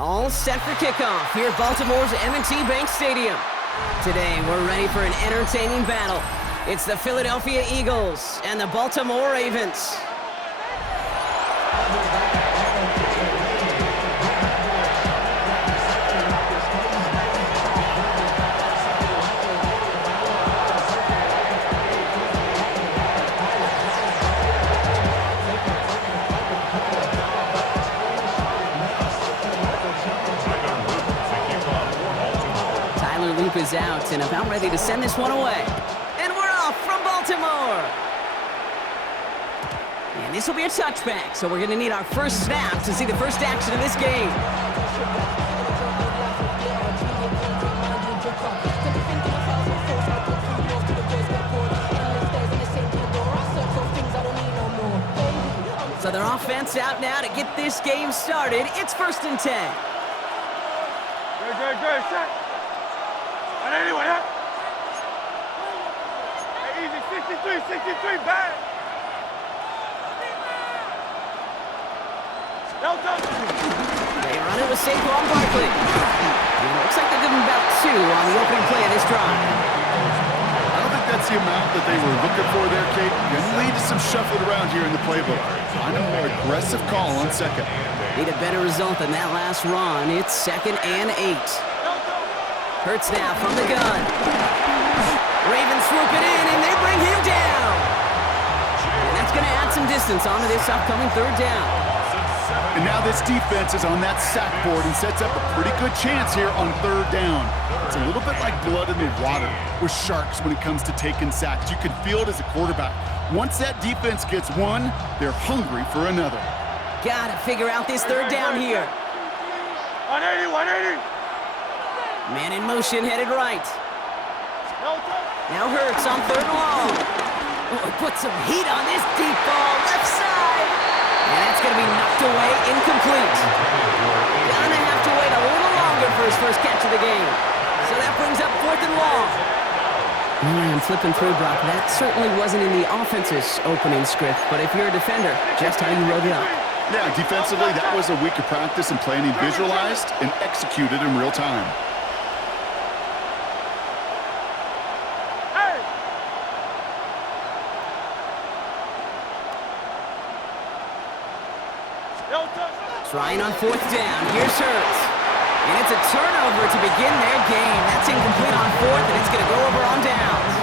All set for kickoff here at Baltimore's M&T Bank Stadium. Today, we're ready for an entertaining battle. It's the Philadelphia Eagles and the Baltimore Ravens. Is out and about ready to send this one away. And we're off from Baltimore. And this will be a touchback, so we're going to need our first snap to see the first action of this game. So their offense out now to get this game started. It's 1st and 10. Good, set. Anyway, huh? Hey, easy, 63, back. They run it with Saquon Barkley. It looks like they're giving about 2 on the opening play of this drive. I don't think that's the amount that they were looking for there, Kate. Going to lead to some shuffling around here in the playbook. Find a more aggressive call on second. Need a better result than that last run. It's 2nd and 8. Hurts now from the gun. Ravens swoop it in, and they bring him down. And that's going to add some distance onto this upcoming 3rd down. And now this defense is on that sack board and sets up a pretty good chance here on 3rd down. It's a little bit like blood in the water with sharks when it comes to taking sacks. You can feel it as a quarterback. Once that defense gets one, they're hungry for another. Gotta figure out this 3rd down here. 180. Man in motion, headed right. Now Hurts on 3rd and long. Oh, put some heat on this deep ball, left side. And that's going to be knocked away, incomplete. Gonna have to wait a little longer for his first catch of the game. So that brings up 4th and long. I'm flipping through, Brock. That certainly wasn't in the offense's opening script, but if you're a defender, just how you wrote it up. Yeah, defensively, that was a week of practice and planning visualized and executed in real time. Trying on 4th down. Here's Hurts. And it's a turnover to begin their game. That's incomplete on 4th, and it's going to go over on downs.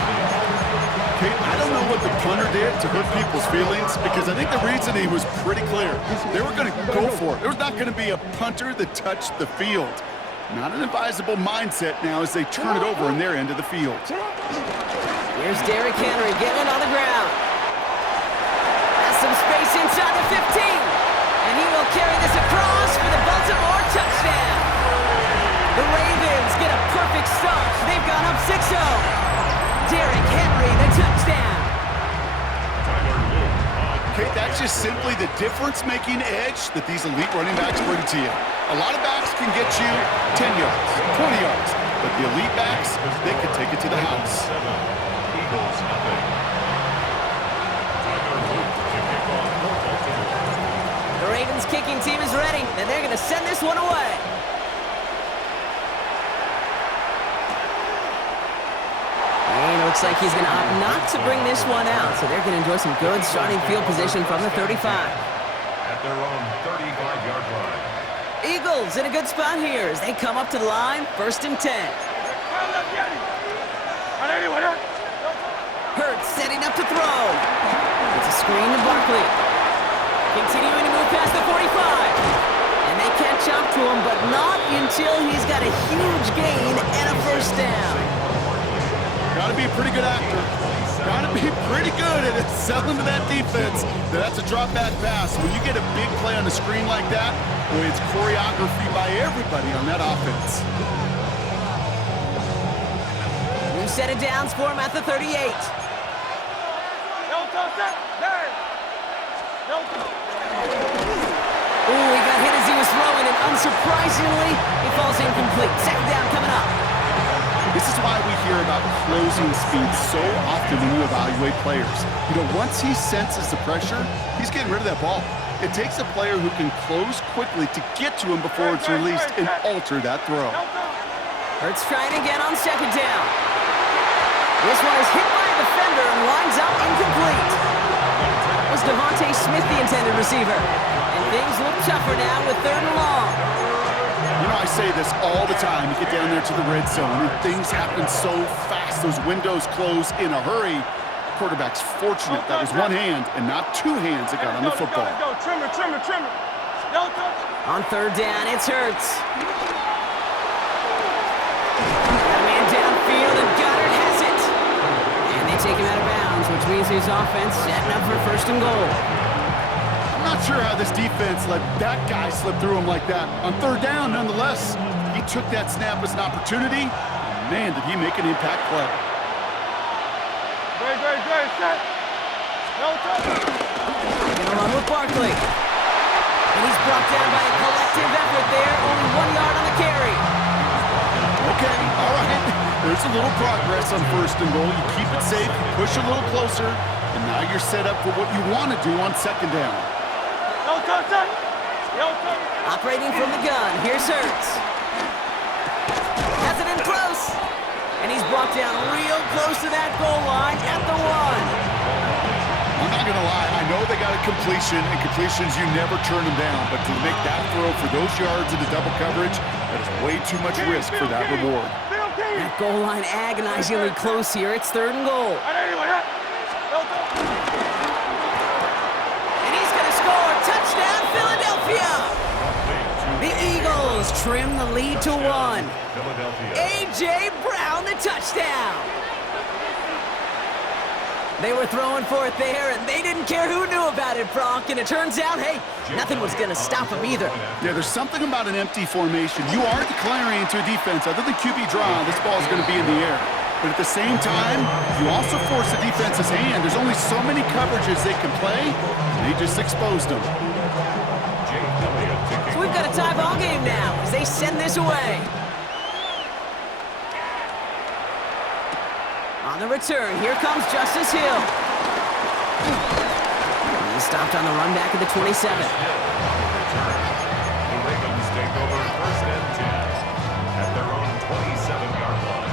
Okay, I don't know what the punter did to hurt people's feelings because I think the reasoning was pretty clear. They were going to go for it. There was not going to be a punter that touched the field. Not an advisable mindset now as they turn it over in their end of the field. Here's Derrick Henry getting it on the ground. Has some space inside the 15. And he will carry this across for the Baltimore touchdown. The Ravens get a perfect start. They've gone up 6-0. Derrick Henry, the touchdown. Okay, that's just simply the difference-making edge that these elite running backs bring to you. A lot of backs can get you 10 yards, 20 yards, but the elite backs, they can take it to the house. Eagles, nothing. The Ravens kicking team is ready, and they're going to send this one away. And it looks like he's going to opt not to bring this one out, so they're going to enjoy some good starting field position from the 35. At their own 35-yard line. Eagles in a good spot here as they come up to the line, 1st and 10. Hurts setting up to throw. It's a screen to Barkley. Continuing to move past the 45. And they catch up to him, but not until he's got a huge gain and a 1st down. Got to be a pretty good actor. Got to be pretty good at selling to that defense. That's a drop-back pass. When you get a big play on the screen like that, boy, it's choreography by everybody on that offense. New set of downs for him at the 38. Ooh, he got hit as he was throwing, and unsurprisingly, he falls incomplete. 2nd down coming up. This is why we hear about closing speed so often when you evaluate players. You know, once he senses the pressure, he's getting rid of that ball. It takes a player who can close quickly to get to him before it's released and alter that throw. Hurts trying again on second down. This one is hit by a defender and winds up incomplete. Was Devontae Smith the intended receiver? And things look tougher now with 3rd and long. You know, I say this all the time. You get down there to the red zone, and things happen so fast. Those windows close in a hurry. The quarterback's fortunate that was one hand and not two hands that got on the football. Trim it. On 3rd down, it's Hurts. Got a man downfield, and Goddard has it. And they take him out of bounds, which means his offense setting up for 1st and goal. I'm not sure how this defense let that guy slip through him like that. On 3rd down, nonetheless, he took that snap as an opportunity. And man, did he make an impact play. Great, set. Gonna run with Barkley. And he's brought down by a collective effort there. Only 1 yard on the carry. Okay, all right. There's a little progress on 1st and goal. You keep it safe, you push a little closer, and now you're set up for what you want to do on 2nd down. Operating from the gun, here's Hurts. Has it in close. And he's brought down real close to that goal line at the 1. I'm not going to lie, I know they got a completion, and completions, you never turn them down. But to make that throw for those yards into double coverage, that is way too much risk for that reward. That goal line agonizingly close here. It's 3rd and goal. And he's going to score. Touchdown, Philadelphia! The Eagles trim the lead to 1. A.J. Brown, the touchdown. They were throwing for it there, and they didn't care who knew about it, Bronk. And it turns out, hey, nothing was going to stop him either. Yeah, there's something about an empty formation. You are declaring into a defense. Other than QB draw, this ball is going to be in the air. But at the same time, you also force the defense's hand. There's only so many coverages they can play, and they just exposed them. So we've got a tie ball game now as they send this away. On the return, here comes Justice Hill. He's stopped on the run back at the 27. The Ravens take over 1st and 10 at their own 27-yard line.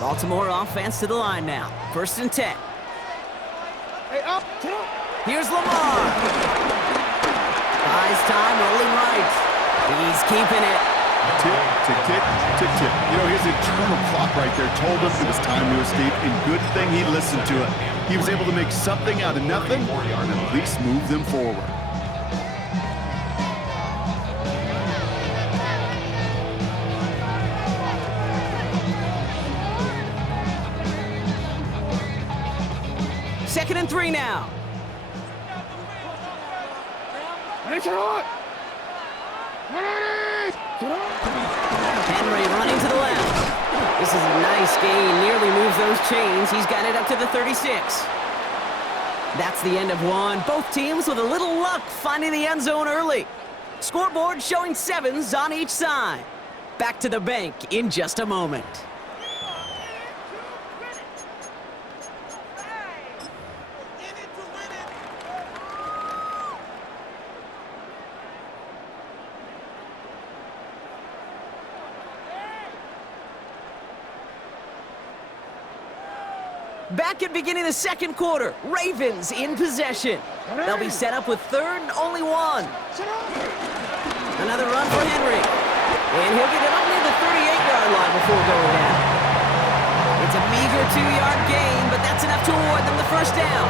Baltimore offense to the line now. 1st and 10. Hey, up. Here's Lamar. Buys time, rolling right. He's keeping it. Tick, tick, tick, tick, tick. You know, his internal clock right there told him it was time to escape, and good thing he listened to it. He was able to make something out of nothing and at least move them forward. Second and 3 now. Henry running to the left. This is a nice gain. Nearly moves those chains. He's got it up to the 36. That's the end of 1. Both teams with a little luck finding the end zone early. Scoreboard showing 7s on each side. Back to the bank in just a moment. Back at beginning the 2nd quarter, Ravens in possession. They'll be set up with 3rd and only 1. Another run for Henry. And he'll get it up near the 38-yard line before going down. It's a meager 2-yard gain, but that's enough to award them the 1st down.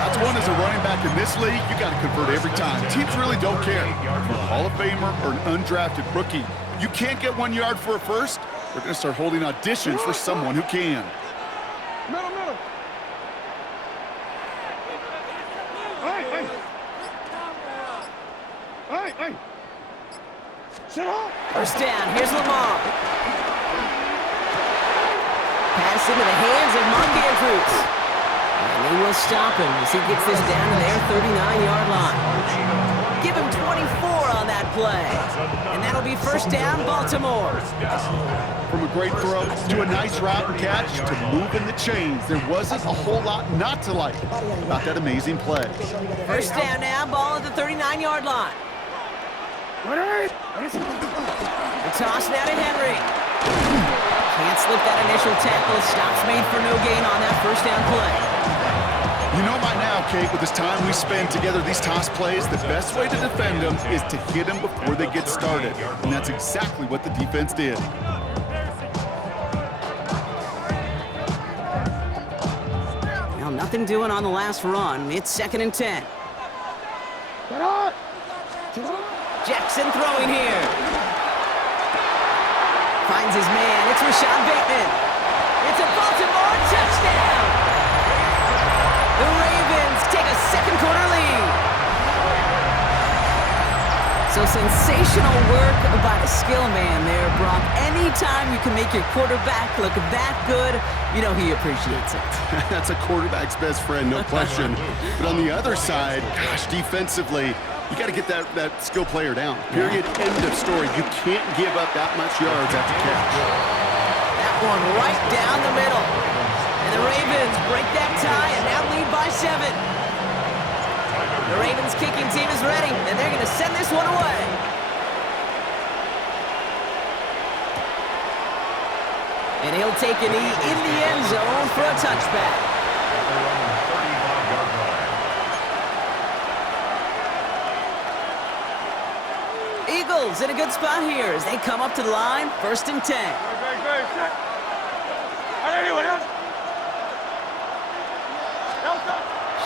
That's one as a running back in this league, you got to convert every time. Teams really don't care. If you're a Hall of Famer or an undrafted rookie, you can't get 1 yard for a first, they're going to start holding auditions for someone who can. Middle. Hey. Sit up. 1st down, here's Lamar. Pass into the hands of Mark Andrews. And they will stop him as he gets this down to their 39-yard line. Give him 24 on that play. And that'll be first down, Baltimore. From a great throw to a nice route and catch to moving the chains, there wasn't a whole lot not to like about that amazing play. First down now, ball at the 39-yard line. The toss now to Henry. Can't slip that initial tackle. Stops made for no gain on that first down play. You know by now, Kate, with this time we spend together these toss plays, the best way to defend them is to hit them before they get started. And that's exactly what the defense did. Well, nothing doing on the last run. It's 2nd and 10. Jackson throwing here. Finds his man. It's Rashad Bateman. It's a Baltimore touchdown. The Ravens take a second quarter lead. So sensational work by the skill man there, Brock. Anytime you can make your quarterback look that good, you know he appreciates it. That's a quarterback's best friend, no question. But on the other side, gosh, defensively, you got to get that skill player down. Period. End of story. You can't give up that much yards after catch. That one right down the middle. And the Ravens break that tie and now lead by 7. The Ravens kicking team is ready, and they're going to send this one away. And he'll take a knee in the end zone for a touchback. Eagles in a good spot here as they come up to the line, 1st and 10.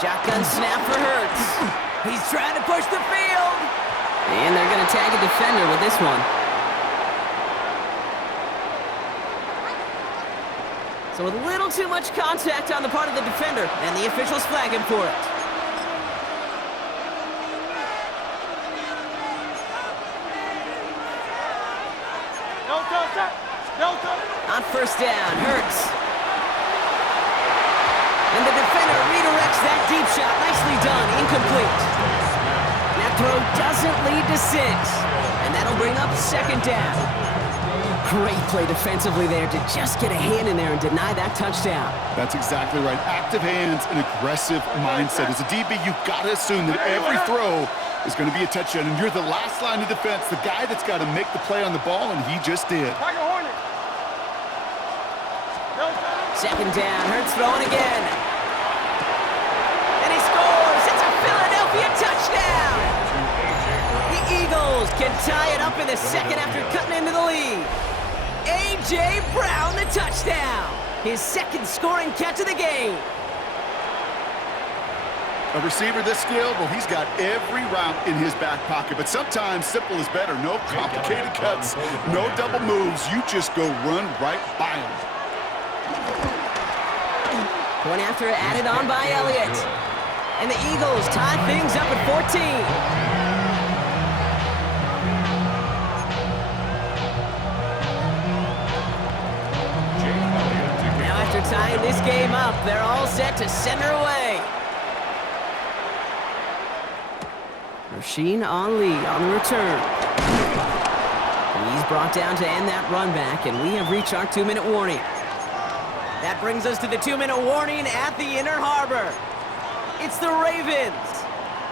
Shotgun snap for Hurts. He's trying to push the field. And they're going to tag a defender with this one. So with a little too much contact on the part of the defender, and the officials flag him for it. On 1st down, Hurts. And the defender redirects that deep shot. Nicely done. Incomplete. That throw doesn't lead to 6. And that'll bring up 2nd down. Great play defensively there to just get a hand in there and deny that touchdown. That's exactly right. Active hands and aggressive mindset. As a DB, you've got to assume that every throw is going to be a touchdown. And you're the last line of defense, the guy that's got to make the play on the ball, and he just did. 2nd down, Hurts throwing again. And he scores! It's a Philadelphia touchdown! The Eagles can tie it up in the 2nd after cutting into the lead. A.J. Brown, the touchdown! His 2nd scoring catch of the game. A receiver this skilled, well, he's got every route in his back pocket. But sometimes simple is better. No complicated cuts, no double moves. You just go run right by him. Point after added on by Elliott. And the Eagles tie things up at 14. Now after tying this game up, they're all set to send her away. Rasheen Ali on the return. He's brought down to end that run back, and we have reached our 2-minute warning. That brings us to the 2-minute warning at the Inner Harbor. It's the Ravens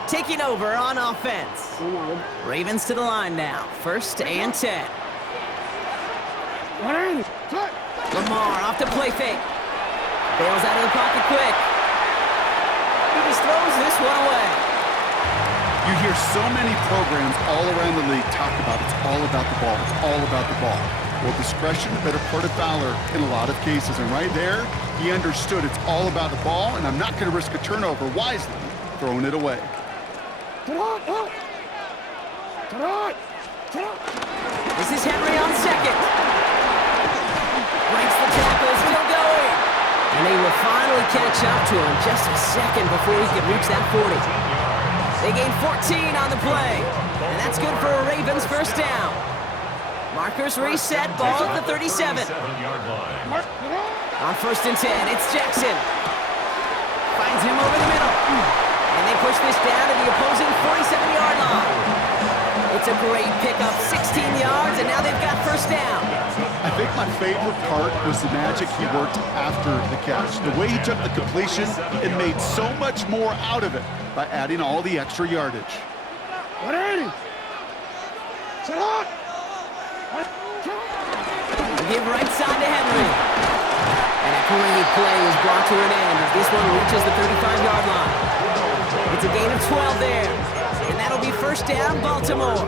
taking over on offense. Ravens to the line now, 1st and 10. Lamar off to play fake. Bails out of the pocket quick. He just throws this one away. You hear so many programs all around the league talk about it's all about the ball. It's all about the ball. Well, discretion, the better part of valor in a lot of cases. And right there, he understood it's all about the ball, and I'm not going to risk a turnover wisely, throwing it away. This is Henry on 2nd. Breaks the tackle, still going. And they will finally catch up to him just a second before he can reach that 40. They gain 14 on the play. And that's good for a Ravens 1st down. Markers reset, ball at the 37. On 1st and 10, it's Jackson. finds him over the middle. And they push this down to the opposing 47-yard line. It's a great pickup, 16 yards, and now they've got first down. I think my favorite part was the magic he worked after the catch. The way he took the completion and made so much more out of it by adding all the extra yardage. 180. Set hot. Give right side to Henry. And a great play is brought to an end as this one reaches the 35-yard line. It's a gain of 12 there. And that'll be first down, Baltimore.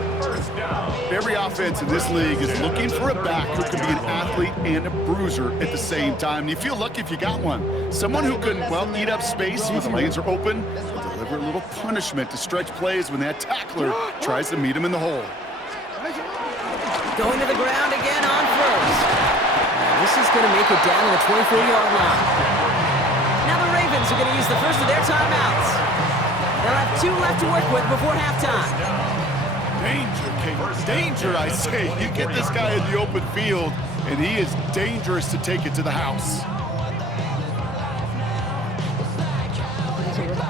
Every offense in this league is looking for a back who can be an athlete and a bruiser at the same time. And you feel lucky if you got one. Someone who can, well, eat up space when the lanes are open and deliver a little punishment to stretch plays when that tackler tries to meet him in the hole. Going to the ground again on first. And this is going to make it down to the 24-yard line. Now the Ravens are going to use the first of their timeouts. They'll have 2 left to work with before halftime. Danger, Kate. Danger, I say. You get this guy in the open field, and he is dangerous to take it to the house.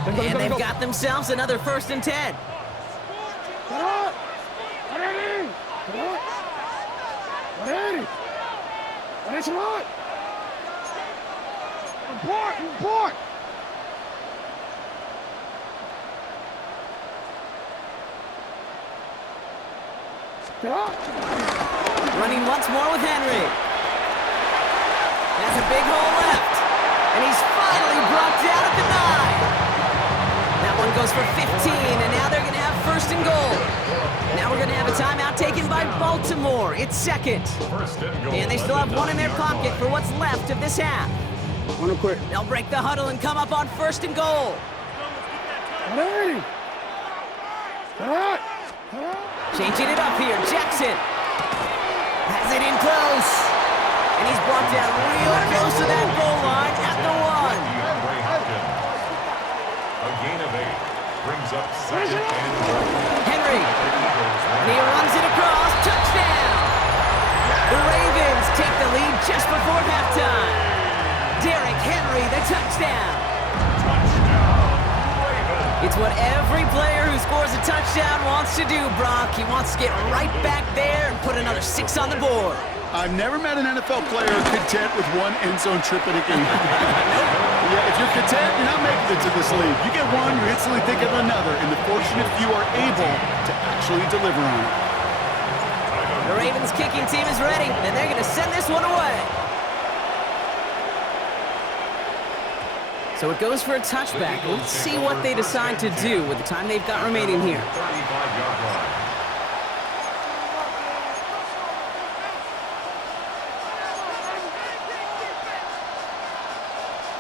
And they've got themselves another 1st and 10. Set hot. 180. Set hot. 180. 180. Set hot. Report. Running once more with Henry. That's a big hole left. And he's finally brought down at the 9. That one goes for 15, and now they're going to have 1st and goal. Now we're going to have a timeout taken by Baltimore. It's 2nd. And they still have 1 in their pocket for what's left of this half. One quick. They'll break the huddle and come up on 1st and goal. 180. Set hot. Changing it up here, Jackson has it in close, and he's brought down real close to that goal line at the 1. A gain of 8 brings up 2nd and goal. Henry, and he runs it across, touchdown! The Ravens take the lead just before halftime. Derrick Henry, the touchdown. It's what every player who scores a touchdown wants to do, Brock. He wants to get right back there and put another 6 on the board. I've never met an NFL player content with 1 end zone trip in a game. Yeah, if you're content, you're not making it to this league. You get one, you instantly think of another, and the fortunate few are able to actually deliver on it. The Ravens kicking team is ready, and they're going to send this one away. So it goes for a touchback. Let's see what they decide to do with the time they've got remaining here. 35-yard line.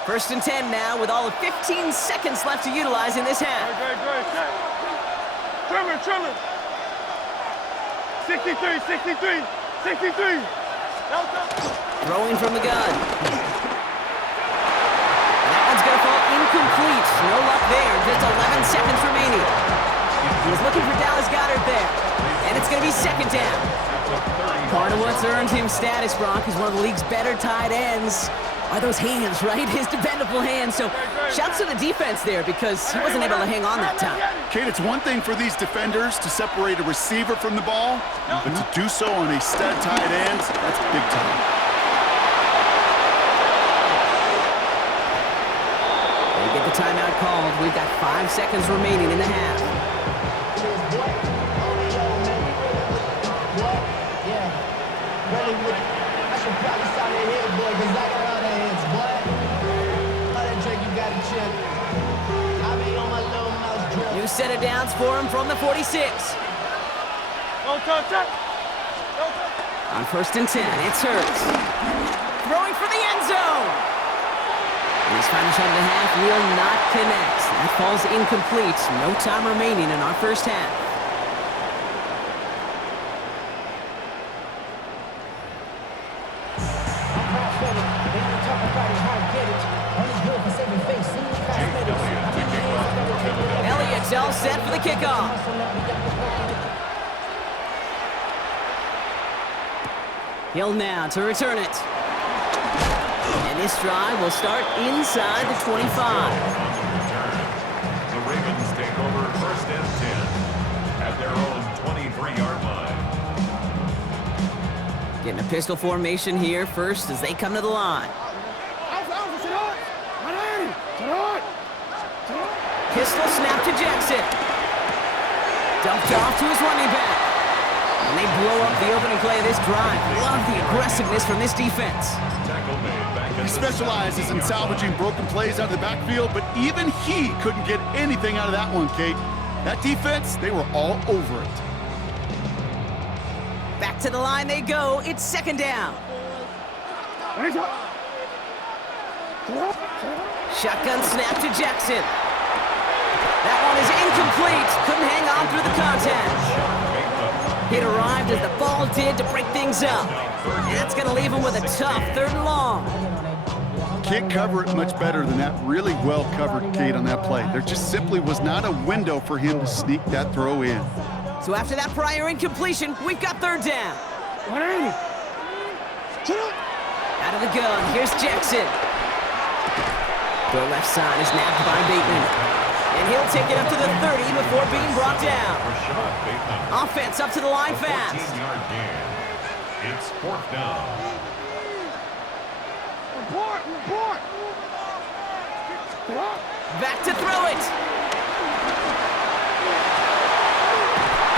1st and 10 now with all of 15 seconds left to utilize in this half. Trimmer. 63. Throwing from the gun. That one's going to fall incomplete. No luck there. Just 11 seconds remaining. He was looking for Dallas Goedert there. And it's going to be 2nd down. Part of what's earned him status, Brock, is one of the league's better tight ends. Are those hands, right? His dependable hands. So shouts to the defense there because he wasn't able to hang on that time. Kate, it's one thing for these defenders to separate a receiver from the ball, but to do so on a stud tight end, that's big time. They get the timeout called. We've got 5 seconds remaining in the half. New set of downs for him from the 46. On 1st and 10, it's Hurts. Throwing for the end zone. And his final shot of the half will not connect. That falls incomplete. No time remaining in our first half. Elliott's all set for the kickoff. Hill now to return it. And this drive will start inside the 25. 23-yard line. Getting a pistol formation here first as they come to the line. Pistol snap to Jackson. Dumped off to his running back. And they blow up the opening play of this drive. Love the aggressiveness from this defense. Tackle made back He in specializes in salvaging broken plays out of the backfield, but even he couldn't get anything out of that one, Kate. That defense, they were all over it. Back to the line they go. It's second down. Shotgun snap to Jackson. That one is incomplete. Couldn't hang on through the contact. It arrived as the ball did to break things up. And that's going to leave him with a tough 3rd and long. Can't cover it much better than that. Really well covered, Kate, on that play. There just simply was not a window for him to sneak that throw in. So after that prior incompletion, we've got 3rd down. Out of the gun, here's Jackson. The left side is nabbed by Bateman. And he'll take it up to the 30 before being brought down. Offense up to the line fast. 14-yard gain. It's 4th down. Back to throw it.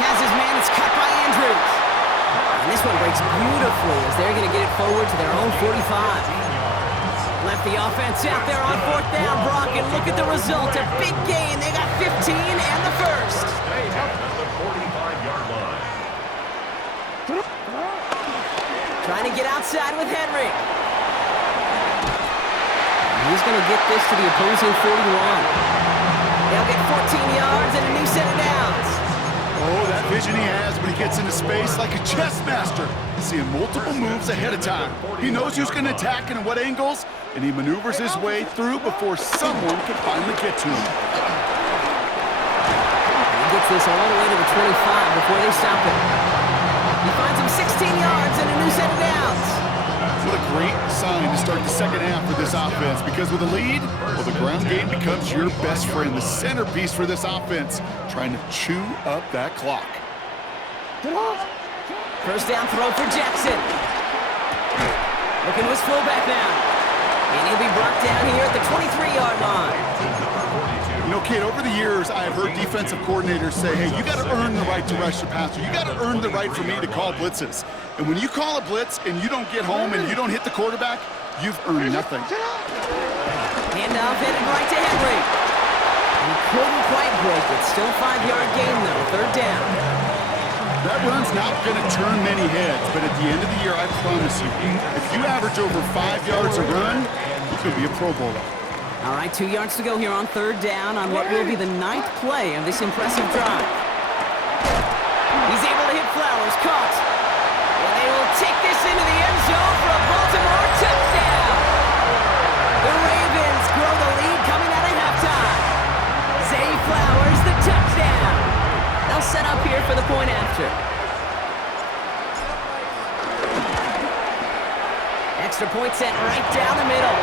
Has his man, it's cut by Andrews. And this one breaks beautifully as they're going to get it forward to their own 45. Left the offense out there on 4th down, Brock, and look at the result. A big gain. They got 15 and the first. At the 45-yard line. Trying to get outside with Henry. He's going to get this to the opposing 41. They'll get 14 yards and a new set of downs. Oh, that vision he has when he gets into space like a chess master. Seeing multiple moves ahead of time. He knows who's going to attack and at what angles, and he maneuvers his way through before someone can finally get to him. He gets this all the way to the 25 before they stop him. He finds him 16 yards and a new set of downs. What a great sign to start the second half for this offense, because with a lead, well, the ground game becomes your best friend, the centerpiece for this offense, trying to chew up that clock. First down throw for Jackson. Looking to his fullback now. And he'll be brought down here at the 23-yard line. You know, Kate, over the years, I have heard defensive coordinators say, hey, you got to earn the right to rush the passer. You got to earn the right for me to call blitzes. And when you call a blitz and you don't get home and you don't hit the quarterback, you've earned nothing. Handoff headed right to Henry. He couldn't quite break it. Still a 5-yard gain, though. 3rd down. That run's not going to turn many heads, but at the end of the year, I promise you, if you average over 5 yards a run, you could be a Pro Bowler. All right, 2 yards to go here on 3rd down on what will be the 9th play of this impressive drive. He's able to hit Flowers, caught. And they will take this into the end zone for a Baltimore touchdown. The Ravens grow the lead coming out of halftime. Zay Flowers, the touchdown. They'll set up here for the point after. Extra point set right down the middle.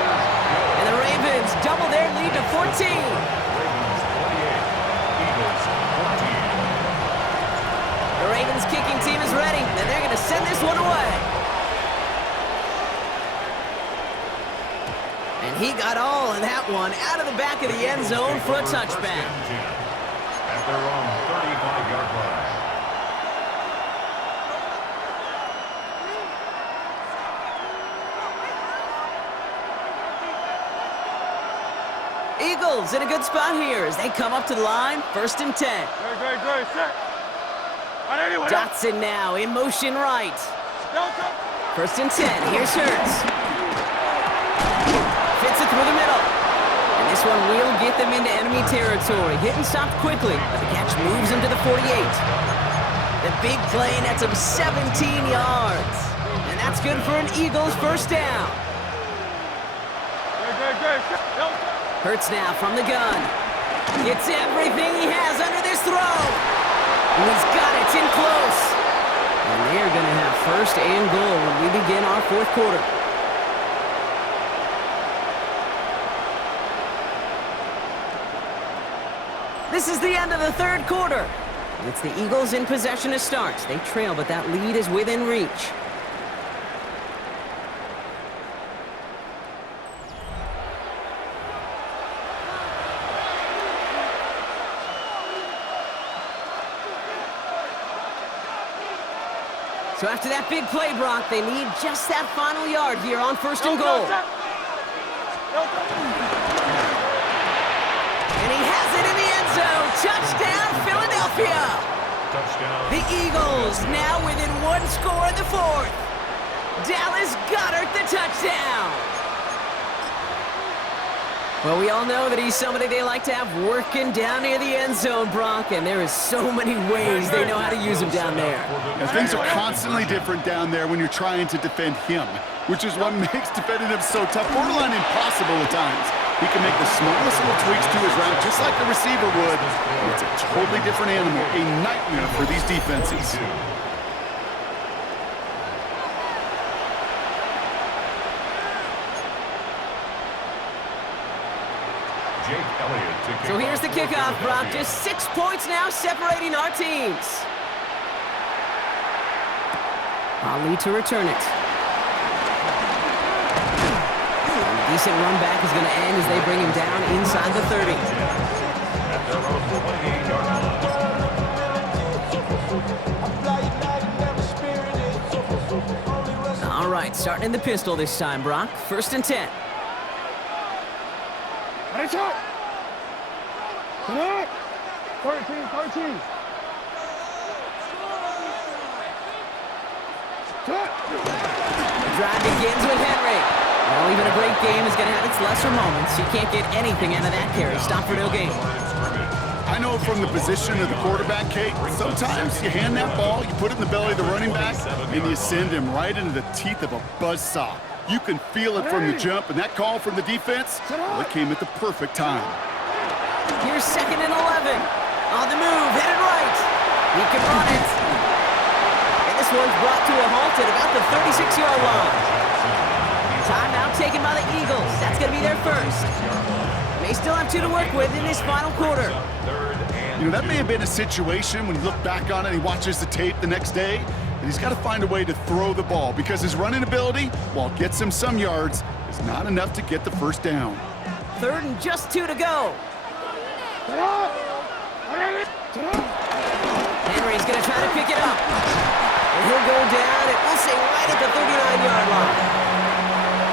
And the Ravens double their lead to 14. Ravens 28, Eagles 14. The Ravens kicking team is ready, and they're going to send this one away. And he got all of that one out of the back of the end zone for a touchback. At their own 35-yard line. Eagles in a good spot here as they come up to the line, 1st and 10. Great, set. Dotson now in motion right. 1st and 10, here's Hurts. Fits it through the middle. And this one will get them into enemy territory. Hit and stopped quickly, but the catch moves him to the 48. The big play nets him 17 yards. And that's good for an Eagles 1st down. Hurts now from the gun. Gets everything he has under this throw. And he's got it. It's in close. And they're going to have 1st and goal when we begin our 4th quarter. This is the end of the 3rd quarter. It's the Eagles in possession to start. They trail, but that lead is within reach. So after that big play, Brock, they need just that final yard here on 1st and goal. And he has it in the end zone. Touchdown, Philadelphia. Touchdown. The Eagles now within 1 score in the 4th. Dallas Goedert the touchdown. Well, we all know that he's somebody they like to have working down near the end zone, Brock, and there is so many ways they know how to use him down there. And things are constantly different down there when you're trying to defend him, which is what makes defending him so tough, borderline impossible at times. He can make the smallest little tweaks to his route, just like a receiver would. It's a totally different animal, a nightmare for these defenses. So here's the kickoff, Brock. Just 6 points now separating our teams. Ali to return it. And a decent run back is going to end as they bring him down inside the 30. At their own 28-yard line. All right, starting in the pistol this time, Brock. 1st and 10. Ready, shot. 13. Shot. The drive begins with Henry. Well, even a great game is going to have its lesser moments. You can't get anything out of that carry. Stop for no gain. I know from the position of the quarterback, Kate, sometimes you hand that ball, you put it in the belly of the running back, and you send him right into the teeth of a buzzsaw. You can feel it from the jump, and that call from the defense, well, it came at the perfect time. Here's 2nd and 11. On the move, headed right. He can run it. And this one's brought to a halt at about the 36-yard line. Timeout taken by the Eagles. That's going to be their first. They still have 2 to work with in this final quarter. You know, that may have been a situation when you look back on it and he watches the tape the next day, and he's got to find a way to throw the ball because his running ability, while it gets him some yards, is not enough to get the first down. 3rd and just 2 to go. Henry's going to try to pick it up. And he'll go down, and we'll say right at the 39-yard line.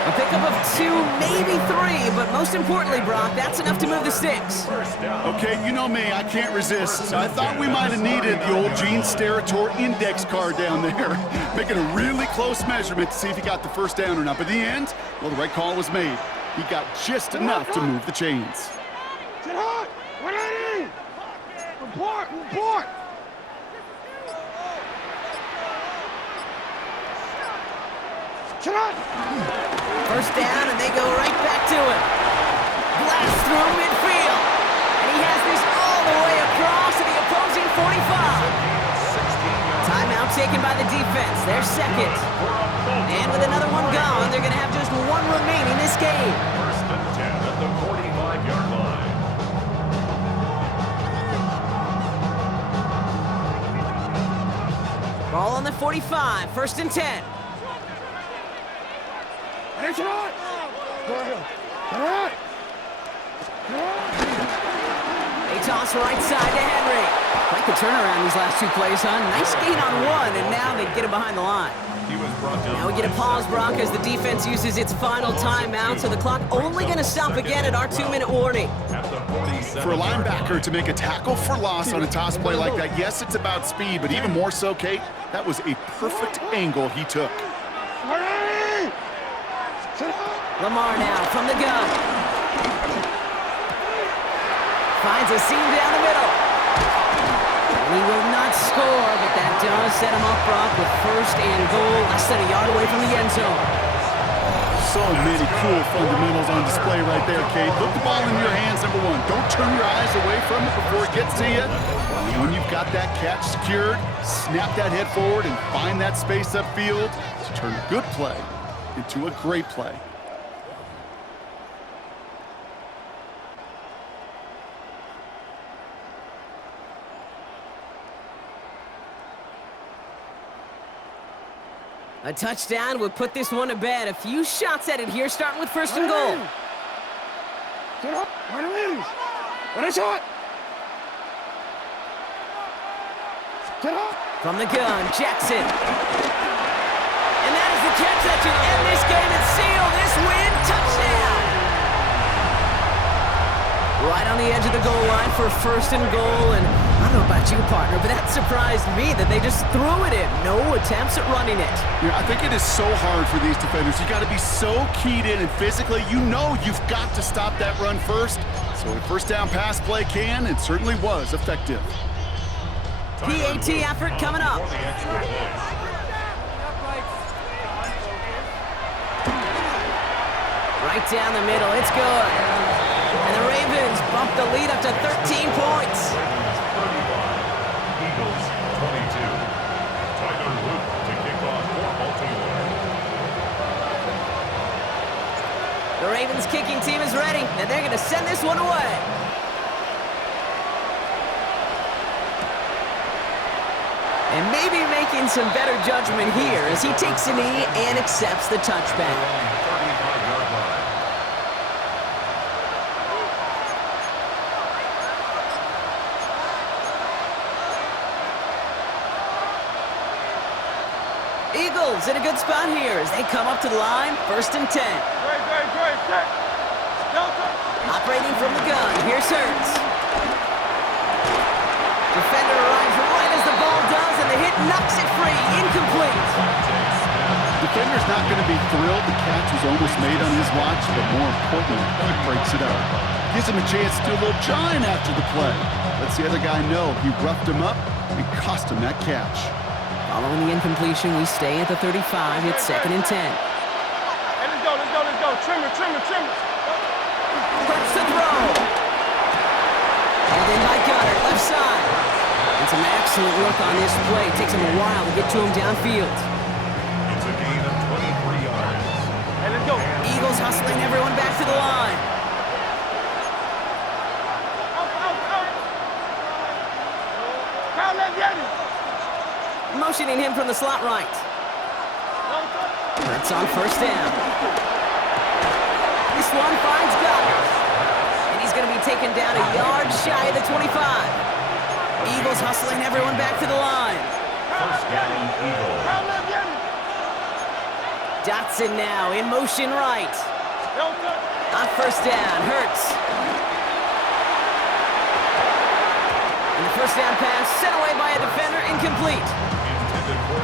A pickup of 2, maybe 3, but most importantly, Brock, that's enough to move the sticks. Okay, you know me, I can't resist. I thought we might have needed the old Gene Steratore index card down there, making a really close measurement to see if he got the first down or not. But in the end, well, the right call was made. He got just enough to move the chains. Get hot. 180. Report. Get hot. First down, and they go right back to him. Blast through midfield. And he has this all the way across to the opposing 45. Timeout taken by the defense. Their 2nd. And with another one gone, they're going to have just 1 remaining this game. 1st and 10 at the 45-yard line. Ball on the 45. 1st and 10. Hey, shot. Go ahead. All right. They toss right side to Henry. Quite the turnaround these last 2 plays, huh? Nice gain on 1, and now they get him behind the line. Now we get a pause, Brock, as the defense uses its final timeout, so the clock only going to stop again at our 2-minute warning. For a linebacker to make a tackle for loss on a toss play like that, yes, it's about speed, but even more so, Kate, that was a perfect angle he took. Lamar now from the gun. Finds a seam down the middle. And he will not score, but that does set him up, Brock, with 1st and goal, less than a yard away from the end zone. So many cool fundamentals on display right there, Kate. Put the ball in your hands, number 1. Don't turn your eyes away from it before it gets to you. And when you've got that catch secured, snap that head forward and find that space upfield to turn a good play into a great play. A touchdown would put this one to bed. A few shots at it here, starting with first and goal. Get up. RAVENS. What a shot. Get up. From the gun, Jackson. And that is the catch that should end this game and seal this win. Touchdown! Right on the edge of the goal line for first and goal, and I don't know about you, partner, but that surprised me that they just threw it in. No attempts at running it. Yeah, I think it is so hard for these defenders. You got to be so keyed in, and physically, you know you've got to stop that run first. So a first down pass play can, and certainly was effective. PAT effort coming up. Right down the middle, it's good. And the Ravens bump the lead up to 13 points. Eagles 22. Tyler Luke to kick off for Baltimore. The Ravens kicking team is ready, and they're going to send this one away. And maybe making some better judgment here as he takes a knee and accepts the touchback. 35-yard line. Eagles in a good spot here as they come up to the line, first and 10. Operating from the gun, here's Hurts. Defender arrives right as the ball does, and the hit knocks it free, incomplete. Defender's not going to be thrilled the catch was almost made on his watch, but more importantly, he breaks it up. Gives him a chance to do a little jawing after the play. Lets the other guy know he roughed him up and cost him that catch. Following the incompletion, we stay at the 35. It's second and 10. Hey, let's go. Trimmer. Hurts the throw. Held in by Goddard, left side. And some excellent work on this play. Takes him a while to get to him downfield. It's a gain of 23 yards. Hey, let's go. Eagles hustling everyone back to the line. Kyle, let's get it. Motioning him from the slot right. Hurts on first down. This one finds Goddard. And he's going to be taken down a yard shy of the 25. Eagles hustling everyone back to the line. First down, Eagles. Dotson now in motion right. On first down, Hurts. And the first down pass sent away by a defender, incomplete.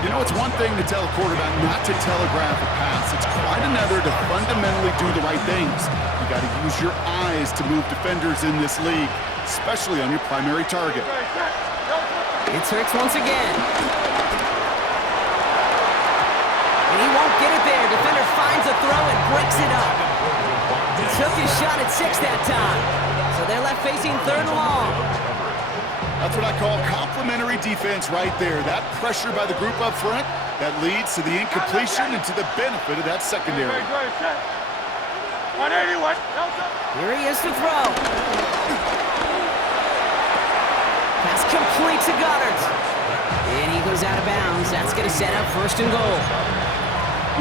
You know, it's one thing to tell a quarterback not to telegraph a pass. It's quite another to fundamentally do the right things. You got to use your eyes to move defenders in this league, especially on your primary target. It's Hurts once again. And he won't get it there. Defender finds a throw and breaks it up. He took his shot at 6 that time. So they're left facing third and long. That's what I call complimentary defense right there. That pressure by the group up front, that leads to the incompletion and to the benefit of that secondary. Here he is to throw. Pass complete to Goddard. And he goes out of bounds. That's going to set up first and goal.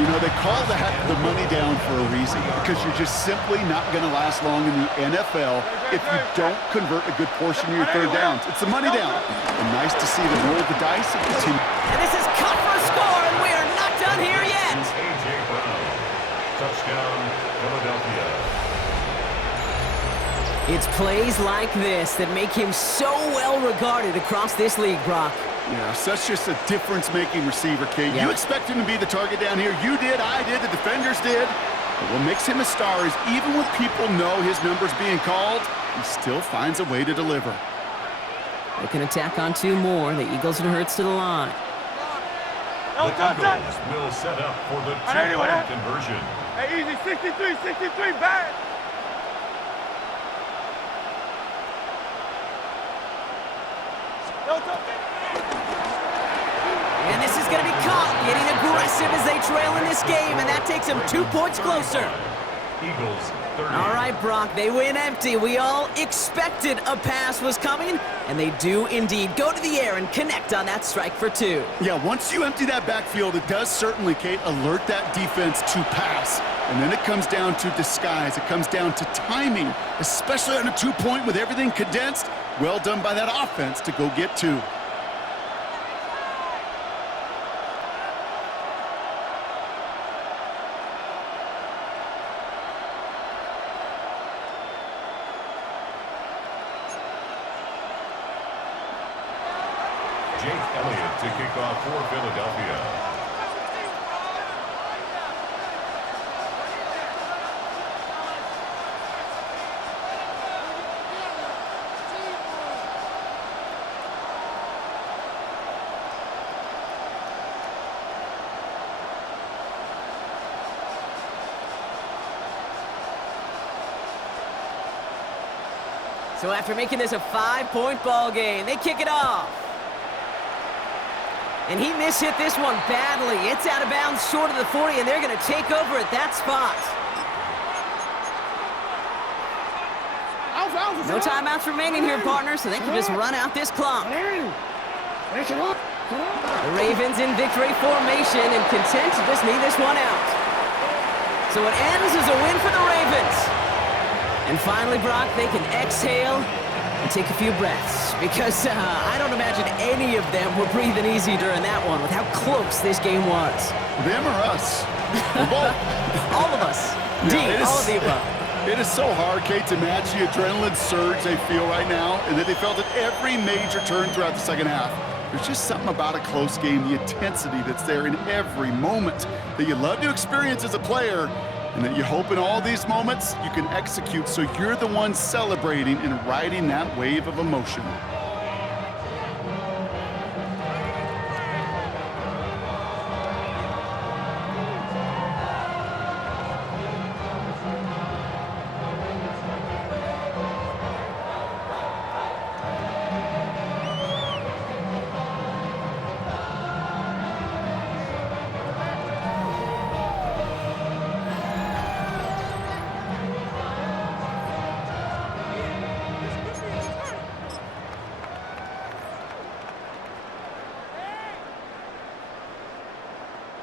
You know, they call that the money down for a reason, because you're just simply not going to last long in the NFL if you don't convert a good portion of your third downs. It's the money down. And nice to see them roll the dice and continue. And this is cut for a score, and we are not done here yet. A.J. Brown. Touchdown, Philadelphia. It's plays like this that make him so well regarded across this league, Brock. Yeah, such just a difference-making receiver, Kate. Yeah. You expect him to be the target down here. You did, I did, the defenders did. But what makes him a star is even when people know his number's being called, he still finds a way to deliver. They can attack on 2 more. The Eagles and Hurts to the line. The Eagles will set up for the 2-point conversion. Hey, easy, 63, back. And this is going to be caught, getting aggressive as they trail in this game, and that takes them 2 points closer. Eagles 30. All right, Brock, they win empty. We all expected a pass was coming, and they do indeed go to the air and connect on that strike for 2. Yeah, once you empty that backfield, it does certainly, Kate, alert that defense to pass. And then it comes down to disguise. It comes down to timing, especially on a 2-point with everything condensed. Well done by that offense to go get 2. Jake Elliott to kick off for Philadelphia. So after making this a 5-point ball game, they kick it off. And he mishit this one badly. It's out of bounds short of the 40, and they're going to take over at that spot. No timeouts remaining here, partner, so they can just run out this clock. The Ravens in victory formation and content to just need this one out. So it ends as a win for the Ravens. And finally, Brock, they can exhale and take a few breaths, because I don't imagine any of them were breathing easy during that one with how close this game was. Them or us? Both. All of us. Yeah, all of the above. It is so hard, Kate, to match the adrenaline surge they feel right now, and that they felt at every major turn throughout the second half. There's just something about a close game, the intensity that's there in every moment that you love to experience as a player, and that you hope in all these moments you can execute so you're the one celebrating and riding that wave of emotion.